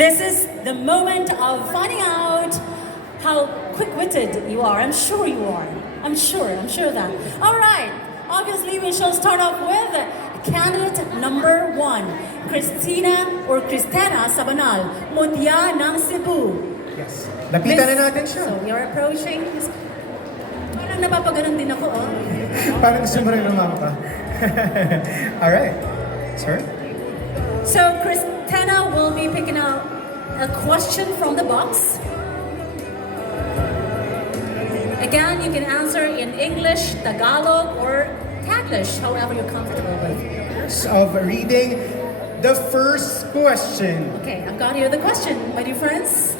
This is the moment of finding out how quick-witted you are. I'm sure you are. I'm sure of that. All right. Obviously, we shall start off with candidate number 1, Christina or Cristena Sabanal, Mutya ng Cebu. Yes. Lapitan na natin siya. So, you're approaching. Parang napapaganon din ako, oh. Parang gusto mo rin lumama ka. Alright. Sir? So, Cristena will be picking out a question from the box. Again, you can answer in English, Tagalog, or Taglish, however you're comfortable with. Of reading the first question. Okay, I've got here the question, my dear friends.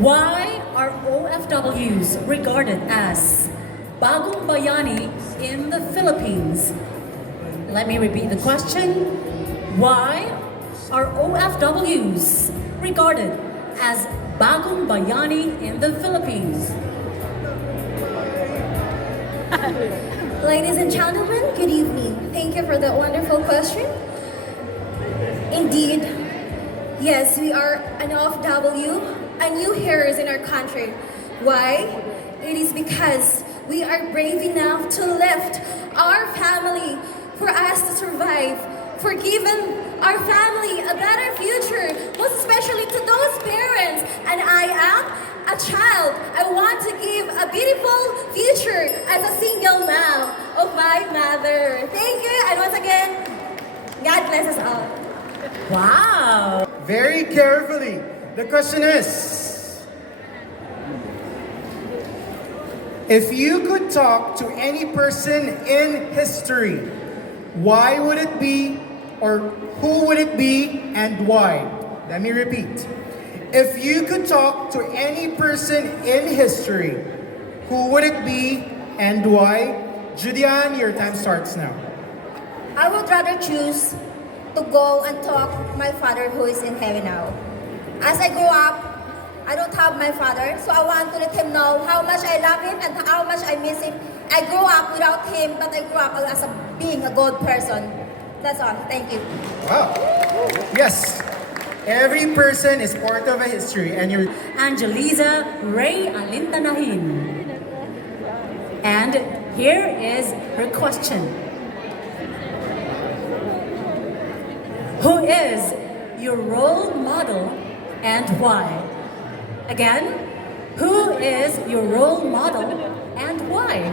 Why are OFWs regarded as bagong bayani in the Philippines? Let me repeat the question. Why are OFWs regarded as bagong bayani in the Philippines? Ladies and gentlemen, good evening. Thank you for that wonderful question. Indeed, yes, we are an OFW, a new heroes in our country. Why? It is because we are brave enough to lift our family for us to survive, for giving our family a better future, most especially to those parents. And I am a child. I want to give a beautiful future as a single mom of my mother. Thank you, and once again, God bless us all. Wow! Very carefully. The question is, if you could talk to any person in history, why would it be, or who would it be, and why? Let me repeat. If you could talk to any person in history, who would it be and why? Julian, your time starts now. I would rather choose to go and talk to my father who is in heaven now. As I grow up, I don't have my father, so I want to let him know how much I love him and how much I miss him. I grew up without him, but I grew up as being a good person. That's all. Thank you. Wow. Yes. Every person is part of a history, and you're... Angeliza Ray Alintanahin. And here is her question. Who is your role model and why? Again, who is your role model and why?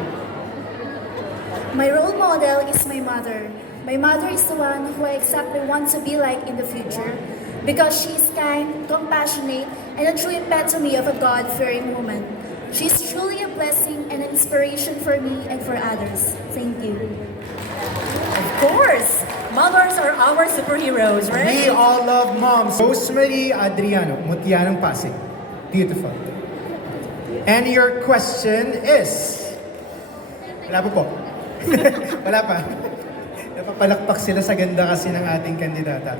My role model is my mother. My mother is the one who I exactly want to be like in the future because she is kind, compassionate, and a true epitome of a God-fearing woman. She is truly a blessing and an inspiration for me and for others. Thank you. Of course, mothers are our superheroes, right? We all love moms. Rosemary Adriano, Mutya ng Pasig. Beautiful. And your question is... Wala po. Wala pa. Napapalakpak sila sa ganda kasi ng ating kandidata.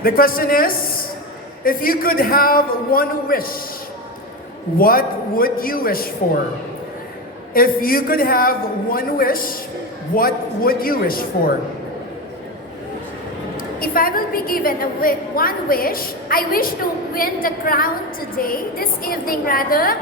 The question is, if you could have one wish, what would you wish for? If you could have one wish, what would you wish for? If I will be given one wish, I wish to win the crown today, this evening rather,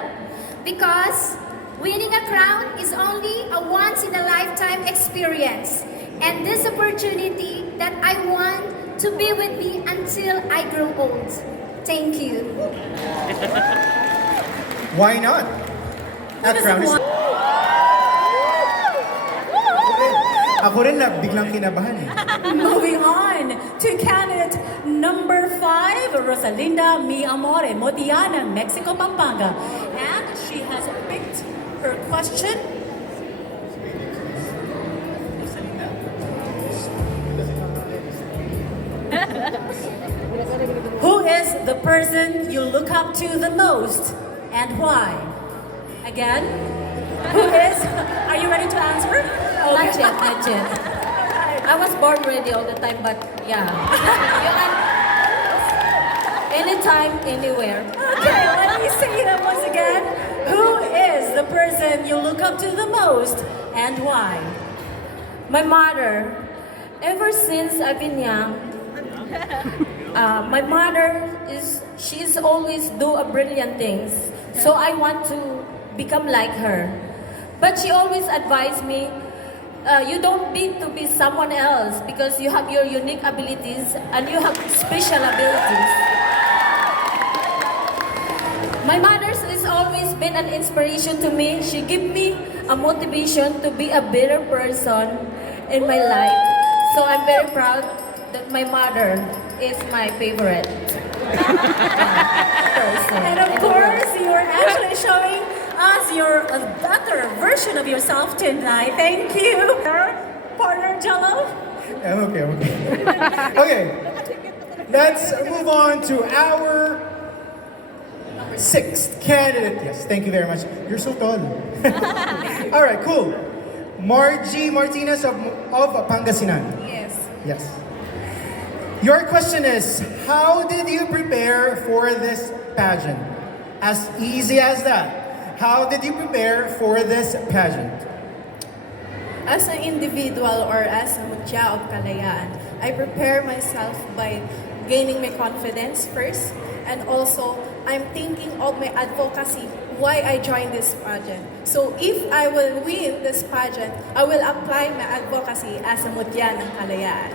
because winning a crown is only a once-in-a-lifetime experience. And this opportunity that I want to be with me until I grow old. Thank you. Why not? That crown is... Ako rin na biglang kinabahan eh. Moving on to candidate number 5, Rosalinda Mi Amore, Mutya ng Mexico, Pampanga. And she has picked her question. Who is the person you look up to the most and why? Again, who is... Are you ready to answer? Not yet. I was born ready all the time, but yeah. Anytime, anywhere. Okay, let me say that once again. Who is the person you look up to the most and why? My mother, ever since I've been young, my mother she's always do a brilliant things. So I want to become like her. But she always advised me, you don't need to be someone else because you have your unique abilities and you have special abilities. My mother has always been an inspiration to me. She gave me a motivation to be a better person in my life. So I'm very proud that my mother is my favorite person. And of course, you're actually showing us your a better version of yourself tonight. Thank you, partner Jello. I'm okay. Okay, let's move on to our sixth candidate. Yes, thank you very much. You're so tall. All right, cool. Margie Martinez of Pangasinan. Yes. Your question is, how did you prepare for this pageant? As easy as that. How did you prepare for this pageant? As an individual or as a Mutya of Kalayaan, I prepare myself by gaining my confidence first, and also I'm thinking of my advocacy, why I joined this pageant. So if I will win this pageant, I will apply my advocacy as a Mutya ng Kalayaan.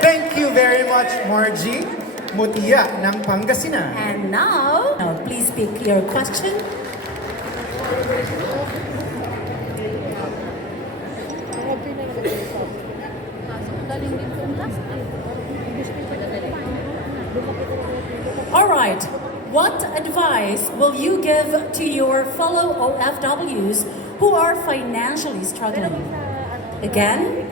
Thank you very much, Margie. Mutya ng Pangasinan. And now please pick your question. All right. What advice will you give to your fellow OFWs who are financially struggling? Again,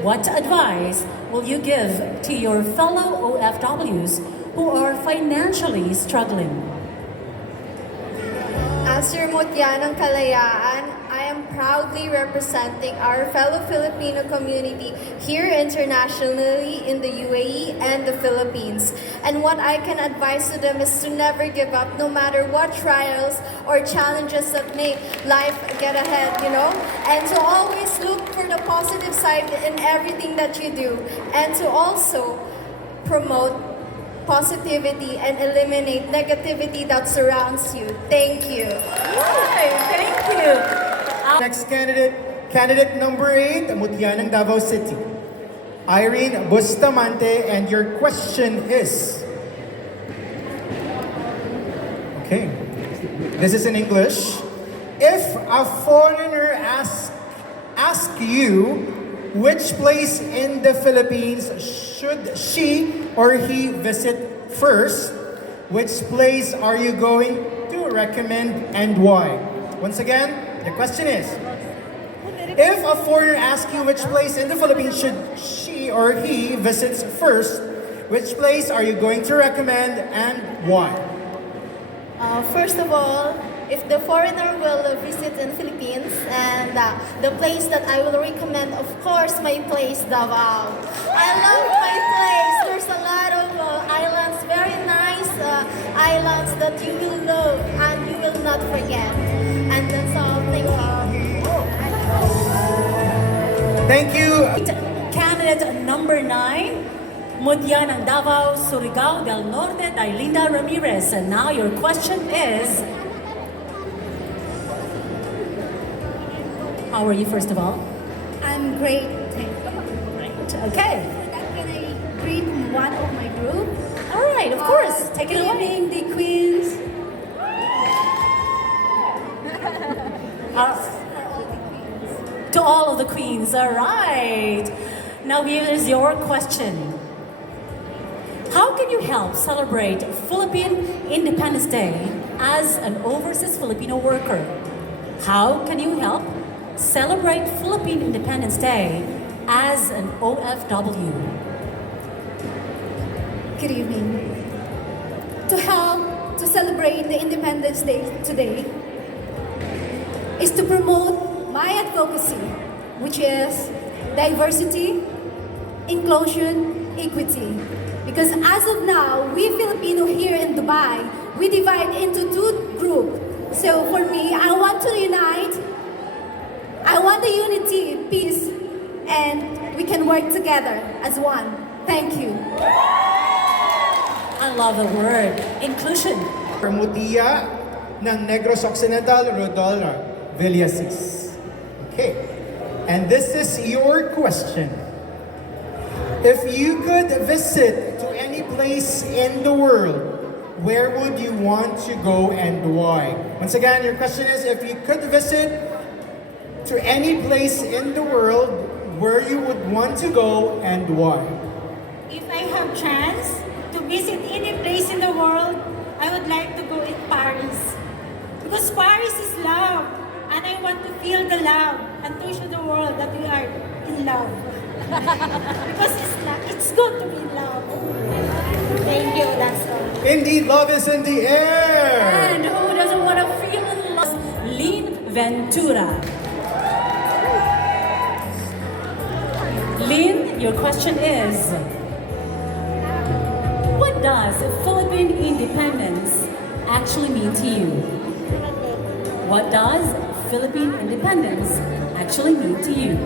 what advice will you give to your fellow OFWs who are financially struggling? As your Mutya ng Kalayaan, I am proudly representing our fellow Filipino community here internationally in the UAE and the Philippines. And what I can advise to them is to never give up no matter what trials or challenges that may life get ahead, and to always look for the positive side in everything that you do, and to also promote positivity and eliminate negativity that surrounds you. Thank you. Thank you. Next candidate number 8, Mutya ng Davao City. Irene Bustamante, and your question is... Okay, this is in English. If a foreigner ask you which place in the Philippines should she or he visit first, which place are you going to recommend and why? Once again, the question is, if a foreigner asks you which place in the Philippines should she or he visits first, which place are you going to recommend and why? First of all, if the foreigner will visit in Philippines, and the place that I will recommend, of course, my place, Davao. I love my place. There's a lot of islands, very nice islands that you will love and you will not forget. And that's all. Thank you. Thank you. Candidate number 9, Mutya ng Davao, Surigao del Norte, Dailinda Ramirez. And now your question is, how are you first of all? I'm great. Right, okay. Can I greet one of my group? All right, of course. Take it away. The queens. To all of the queens, all right. Now here's your question. How can you help celebrate Philippine Independence Day as an overseas Filipino worker? How can you help celebrate Philippine Independence Day as an OFW? Good evening. To help to celebrate the Independence Day today is to promote my advocacy, which is diversity, inclusion, equity. Because as of now, we Filipino here in Dubai, we divide into two groups. So for me, I want to unite. I want the unity, peace, and we can work together as one. Thank you. I love the word inclusion. From Mutya ng Negros Occidental, Rodolfo Villasis. Okay. And this is your question. If you could visit to any place in the world, where would you want to go and why? Once again, your question is, if you could visit to any place in the world, where you would want to go and why? If I have chance to visit any place in the world, I would like to go in Paris. Because Paris is love. And I want to feel the love and to show the world that we are in love. Because it's good to be in love. Thank you, that's all. Indeed, love is in the air! And who doesn't want to feel in love? Lynn Ventura. Lynn, your question is, what does Philippine independence actually mean to you? What does Philippine independence actually mean to you?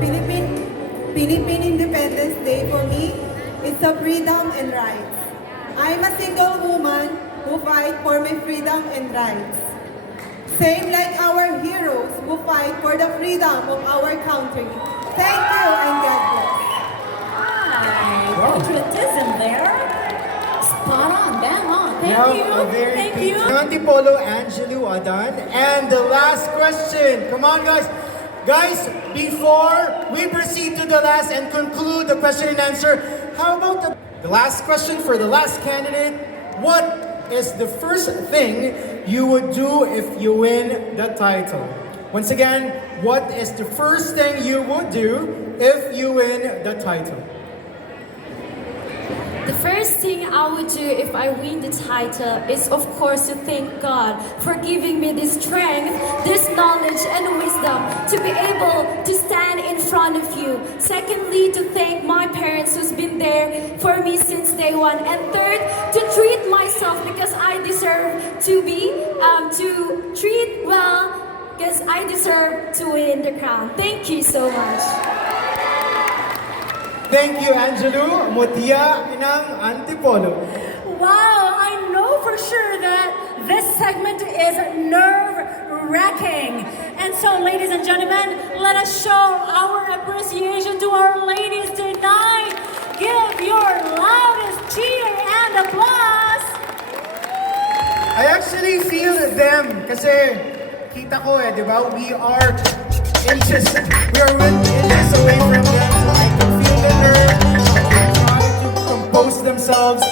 Philippine Independence Day for me is a freedom and rights. I'm a single woman who fight for my freedom and rights. Same like our heroes who fight for the freedom of our country. Thank you and God bless. Patriotism there. Spot on, bang on. Thank Now, you. a very Thank big you. Antipolo, Angelo, Adan. And the last question. Come on, guys. Guys, before we proceed to the last and conclude the question and answer, how about the last question for the last candidate? What is the first thing you would do if you win the title? Once again, what is the first thing you would do if you win the title? The first thing I would do if I win the title is, of course, to thank God for giving me this strength, this knowledge, and wisdom to be able to stand in front of you. Secondly, to thank my parents who's been there for me since day one. And third, to treat myself because I deserve to be, to treat well because I deserve to win the crown. Thank you so much. Thank you, Angelo. Mutya ng Antipolo. Wow, I know for sure that this segment is nerve-wracking. And so, ladies and gentlemen, let us show our appreciation to our ladies tonight. Give your loudest cheer and applause. I actually feel them kasi kita ko di ba? We are inches away from them. So I can feel the nerve. They're trying to compose themselves.